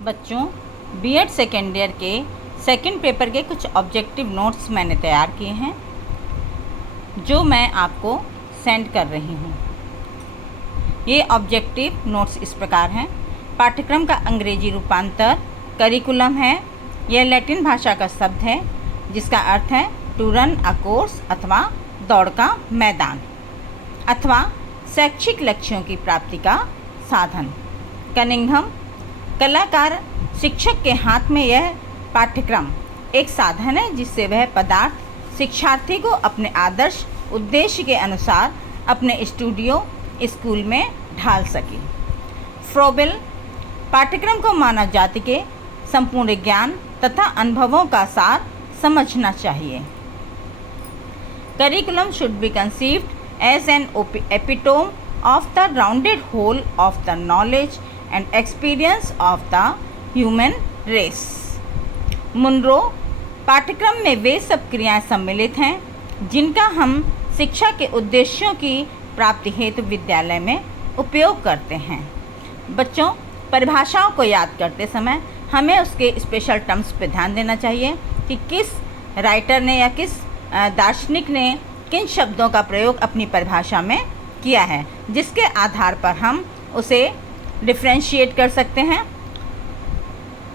बच्चों, BEd second year के second paper के कुछ ऑब्जेक्टिव नोट्स मैंने तैयार किए हैं जो मैं आपको सेंड कर रही हूँ। ये ऑब्जेक्टिव नोट्स इस प्रकार हैं। पाठ्यक्रम का अंग्रेजी रूपांतर करिकुलम है। यह लैटिन भाषा का शब्द है जिसका अर्थ है टू रन अ कोर्स अथवा दौड़ का मैदान अथवा शैक्षिक लक्ष्यों की प्राप्ति का साधन। कनिंघम कलाकार शिक्षक के हाथ में यह पाठ्यक्रम एक साधन है जिससे वह पदार्थ शिक्षार्थी को अपने आदर्श उद्देश्य के अनुसार अपने स्टूडियो स्कूल में ढाल सके। फ्रोबेल पाठ्यक्रम को मानव जाति के संपूर्ण ज्ञान तथा अनुभवों का सार समझना चाहिए। Curriculum should be conceived as an epitome of the rounded whole of the knowledge and experience of the human race. Munro पाठ्यक्रम में वे सब क्रियाएं सम्मिलित हैं जिनका हम शिक्षा के उद्देश्यों की प्राप्ति हेतु विद्यालय में उपयोग करते हैं। बच्चों, परिभाषाओं को याद करते समय हमें उसके स्पेशल टर्म्स पर ध्यान देना चाहिए कि किस राइटर ने या किस दार्शनिक ने किन शब्दों का प्रयोग अपनी परिभाषा में किया है, जिसके आधार पर हम उसे डिफ्रेंशिएट कर सकते हैं।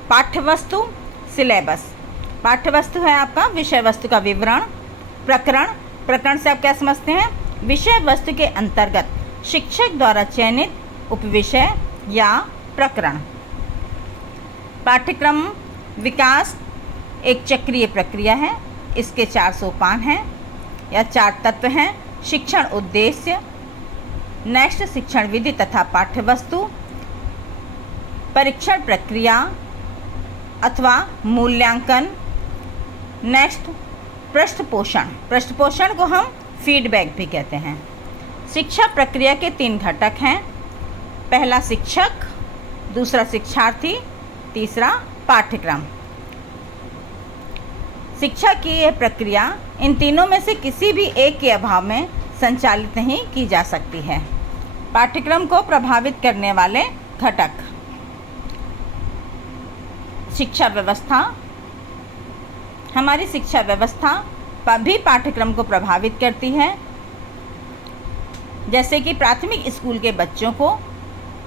पाठ्यवस्तु सिलेबस। पाठ्यवस्तु है आपका विषय वस्तु का विवरण। प्रकरण से आप क्या समझते हैं? विषय वस्तु के अंतर्गत शिक्षक द्वारा चयनित उपविषय या प्रकरण। पाठ्यक्रम विकास एक चक्रीय प्रक्रिया है। इसके 4 सोपान हैं या 4 तत्व हैं। शिक्षण उद्देश्य, नेक्स्ट शिक्षण विधि तथा पाठ्यवस्तु, परीक्षण प्रक्रिया अथवा मूल्यांकन, नेक्स्ट पृष्ठपोषण को हम फीडबैक भी कहते हैं। शिक्षा प्रक्रिया के 3 घटक हैं। पहला शिक्षक, दूसरा शिक्षार्थी, तीसरा पाठ्यक्रम। शिक्षा की यह प्रक्रिया इन तीनों में से किसी भी एक के अभाव में संचालित नहीं की जा सकती है। पाठ्यक्रम को प्रभावित करने वाले घटक। शिक्षा व्यवस्था। हमारी शिक्षा व्यवस्था भी पाठ्यक्रम को प्रभावित करती है। जैसे कि प्राथमिक स्कूल के बच्चों को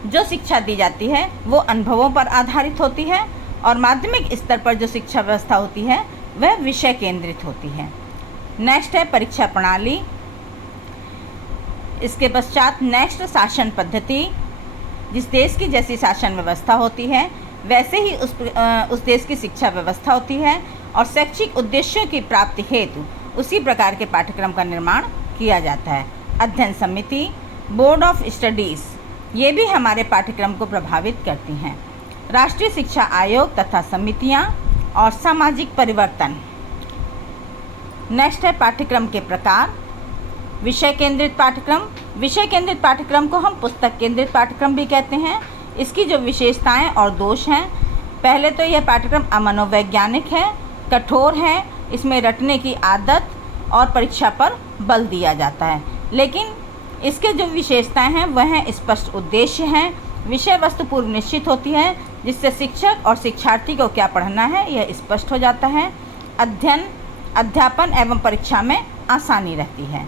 जो शिक्षा दी जाती है वो अनुभवों पर आधारित होती है और माध्यमिक स्तर पर जो शिक्षा व्यवस्था होती है वह विषय केंद्रित होती है। नेक्स्ट है परीक्षा प्रणाली। इसके पश्चात नेक्स्ट शासन पद्धति। जिस देश की जैसी शासन व्यवस्था होती है वैसे ही उस देश की शिक्षा व्यवस्था होती है और शैक्षिक उद्देश्यों की प्राप्ति हेतु उसी प्रकार के पाठ्यक्रम का निर्माण किया जाता है। अध्ययन समिति, बोर्ड ऑफ स्टडीज़, ये भी हमारे पाठ्यक्रम को प्रभावित करती हैं। राष्ट्रीय शिक्षा आयोग तथा समितियाँ और सामाजिक परिवर्तन। नेक्स्ट है पाठ्यक्रम के प्रकार। विषय केंद्रित पाठ्यक्रम। विषय केंद्रित पाठ्यक्रम को हम पुस्तक केंद्रित पाठ्यक्रम भी कहते हैं। इसकी जो विशेषताएं और दोष हैं, पहले तो यह पाठ्यक्रम अमनोवैज्ञानिक है, कठोर है, इसमें रटने की आदत और परीक्षा पर बल दिया जाता है। लेकिन इसके जो विशेषताएं हैं वह हैं स्पष्ट उद्देश्य हैं, विषय वस्तु पूर्व निश्चित होती है जिससे शिक्षक और शिक्षार्थी को क्या पढ़ना है यह स्पष्ट हो जाता है। अध्यापन एवं परीक्षा में आसानी रहती है।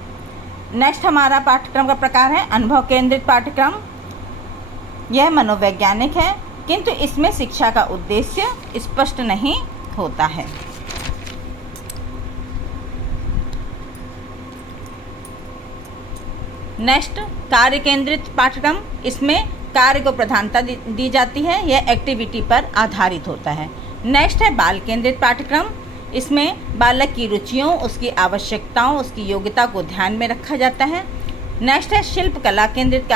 नेक्स्ट हमारा पाठ्यक्रम का प्रकार है अनुभव केंद्रित पाठ्यक्रम। यह मनोवैज्ञानिक है किंतु इसमें शिक्षा का उद्देश्य स्पष्ट नहीं होता है। नेक्स्ट कार्य केंद्रित पाठ्यक्रम। इसमें कार्य को प्रधानता दी जाती है, यह एक्टिविटी पर आधारित होता है। नेक्स्ट है बाल केंद्रित पाठ्यक्रम। इसमें बालक की रुचियों, उसकी आवश्यकताओं, उसकी योग्यता को ध्यान में रखा जाता है। नेक्स्ट है शिल्प कला केंद्रित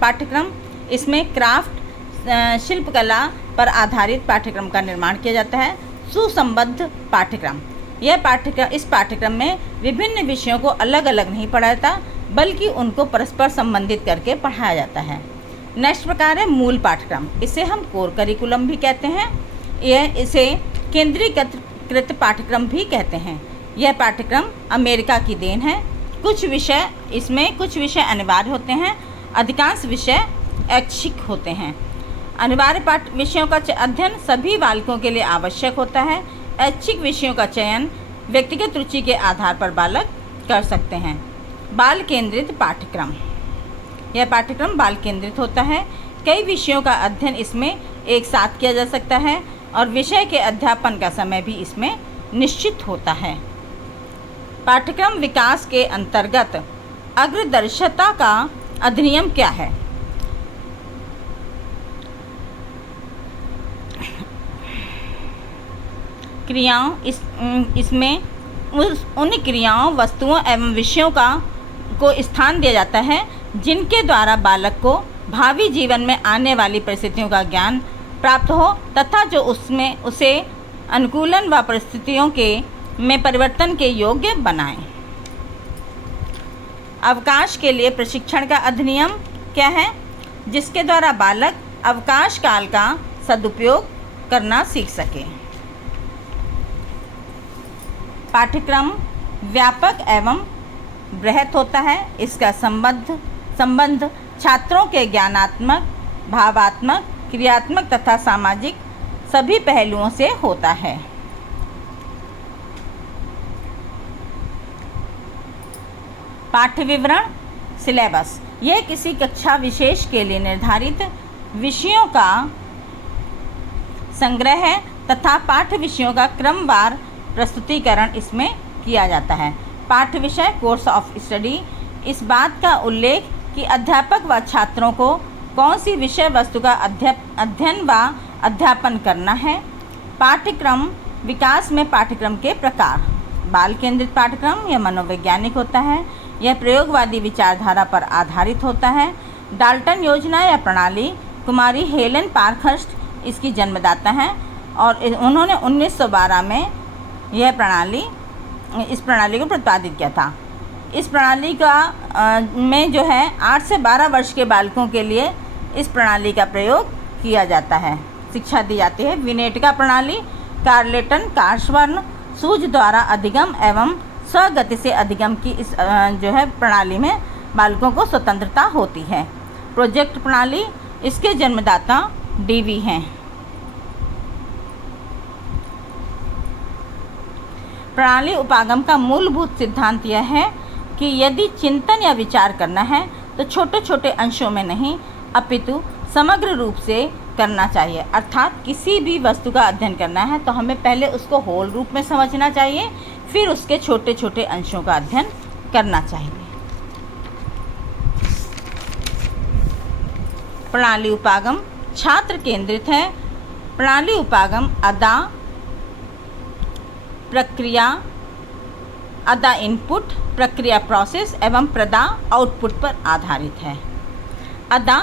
पाठ्यक्रम। इसमें क्राफ्ट शिल्प कला पर आधारित पाठ्यक्रम का निर्माण किया जाता है। सुसंबद्ध पाठ्यक्रम। इस पाठ्यक्रम में विभिन्न विषयों को अलग अलग नहीं पढ़ाया जाता बल्कि उनको परस्पर संबंधित करके पढ़ाया जाता है। नेक्स्ट प्रकार है मूल पाठ्यक्रम। इसे हम कोर करिकुलम भी कहते हैं। इसे केंद्रीकृत पाठ्यक्रम भी कहते हैं। यह पाठ्यक्रम अमेरिका की देन है। कुछ विषय अनिवार्य होते हैं, अधिकांश विषय ऐच्छिक होते हैं। अनिवार्य पाठ विषयों का अध्ययन सभी बालकों के लिए आवश्यक होता है। ऐच्छिक विषयों का चयन व्यक्तिगत रुचि के आधार पर बालक कर सकते हैं। बाल केंद्रित पाठ्यक्रम, यह पाठ्यक्रम बाल केंद्रित होता है। कई विषयों का अध्ययन इसमें एक साथ किया जा सकता है और विषय के अध्यापन का समय भी इसमें निश्चित होता है। पाठ्यक्रम विकास के अंतर्गत अग्रदर्शिता का अधिनियम क्या है? क्रियाओं इसमें उन क्रियाओं, वस्तुओं एवं विषयों को स्थान दिया जाता है जिनके द्वारा बालक को भावी जीवन में आने वाली परिस्थितियों का ज्ञान प्राप्त हो तथा जो उसमें उसे अनुकूलन व परिस्थितियों में परिवर्तन के योग्य बनाएं। अवकाश के लिए प्रशिक्षण का अधिनियम क्या है? जिसके द्वारा बालक अवकाश काल का सदुपयोग करना सीख सके। पाठ्यक्रम व्यापक एवं बृहत होता है। इसका संबंध छात्रों के ज्ञानात्मक, भावात्मक, क्रियात्मक तथा सामाजिक सभी पहलुओं से होता है। पाठ्य विवरण, सिलेबस, यह किसी कक्षा विशेष के लिए निर्धारित विषयों का संग्रह है तथा पाठ्य विषयों का क्रमवार प्रस्तुतिकरण इसमें किया जाता है। पाठ्य विषय, कोर्स ऑफ स्टडी, इस बात का उल्लेख कि अध्यापक व छात्रों को कौन सी विषय वस्तु का अध्ययन व अध्यापन करना है। पाठ्यक्रम विकास में पाठ्यक्रम के प्रकार, बाल केंद्रित पाठ्यक्रम यह मनोवैज्ञानिक होता है। यह प्रयोगवादी विचारधारा पर आधारित होता है। डाल्टन योजना या प्रणाली, कुमारी हेलेन पार्कहर्स्ट इसकी जन्मदाता हैं और उन्होंने 1912 में इस प्रणाली को प्रतिपादित किया था। इस प्रणाली में जो है 8 से 12 वर्ष के बालकों के लिए इस प्रणाली का प्रयोग किया जाता है, शिक्षा दी जाती है। विनेटिका प्रणाली, कार्लेटन कार्सवर्न सूझ द्वारा अधिगम एवं स्वगति से अधिगम की इस प्रणाली में बालकों को स्वतंत्रता होती है। प्रोजेक्ट प्रणाली, इसके जन्मदाता डीवी हैं। प्रणाली उपागम का मूलभूत सिद्धांत यह है कि यदि चिंतन या विचार करना है तो छोटे छोटे अंशों में नहीं अपितु समग्र रूप से करना चाहिए। अर्थात किसी भी वस्तु का अध्ययन करना है तो हमें पहले उसको होल रूप में समझना चाहिए, फिर उसके छोटे छोटे अंशों का अध्ययन करना चाहिए। प्रणाली उपागम छात्र केंद्रित है। प्रणाली उपागम अदा इनपुट, प्रक्रिया प्रोसेस एवं प्रदा आउटपुट पर आधारित है। अदा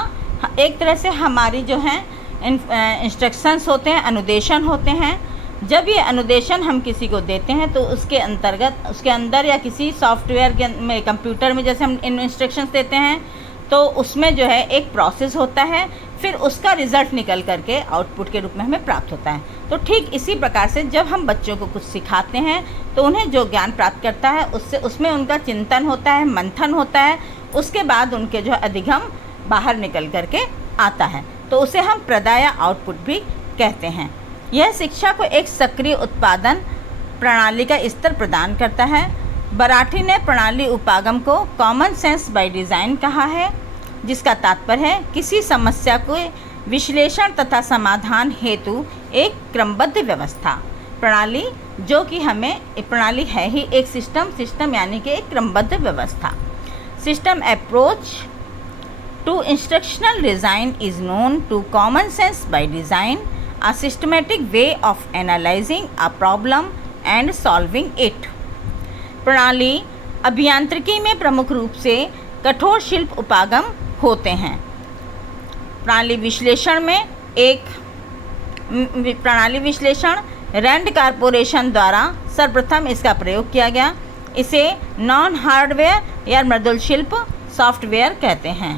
एक तरह से हमारी जो है इंस्ट्रक्शंस होते हैं, अनुदेशन होते हैं। जब ये अनुदेशन हम किसी को देते हैं तो उसके अंदर या किसी सॉफ्टवेयर में, कंप्यूटर में जैसे हम इंस्ट्रक्शंस देते हैं तो उसमें जो है एक प्रोसेस होता है, फिर उसका रिज़ल्ट निकल करके आउटपुट के रूप में हमें प्राप्त होता है। तो ठीक इसी प्रकार से जब हम बच्चों को कुछ सिखाते हैं तो उन्हें जो ज्ञान प्राप्त करता है उसमें उनका चिंतन होता है, मंथन होता है, उसके बाद उनके जो अधिगम बाहर निकल करके आता है, तो उसे हम प्रदा या आउटपुट भी कहते हैं। यह शिक्षा को एक सक्रिय उत्पादन प्रणाली का स्तर प्रदान करता है। बराठी ने प्रणाली उपागम को कॉमन सेंस बाय डिज़ाइन कहा है, जिसका तात्पर्य है किसी समस्या को विश्लेषण तथा समाधान हेतु एक क्रमबद्ध व्यवस्था। प्रणाली जो कि प्रणाली है ही एक सिस्टम यानी कि एक क्रमबद्ध व्यवस्था। System approach to instructional design is known to common sense by design, a systematic way of analyzing a problem and solving it। प्रणाली अभियांत्रिकी में प्रमुख रूप से कठोर शिल्प उपागम होते हैं। प्रणाली विश्लेषण रैंड कॉरपोरेशन द्वारा सर्वप्रथम इसका प्रयोग किया गया। इसे नॉन हार्डवेयर या मृदुल शिल्प सॉफ्टवेयर कहते हैं।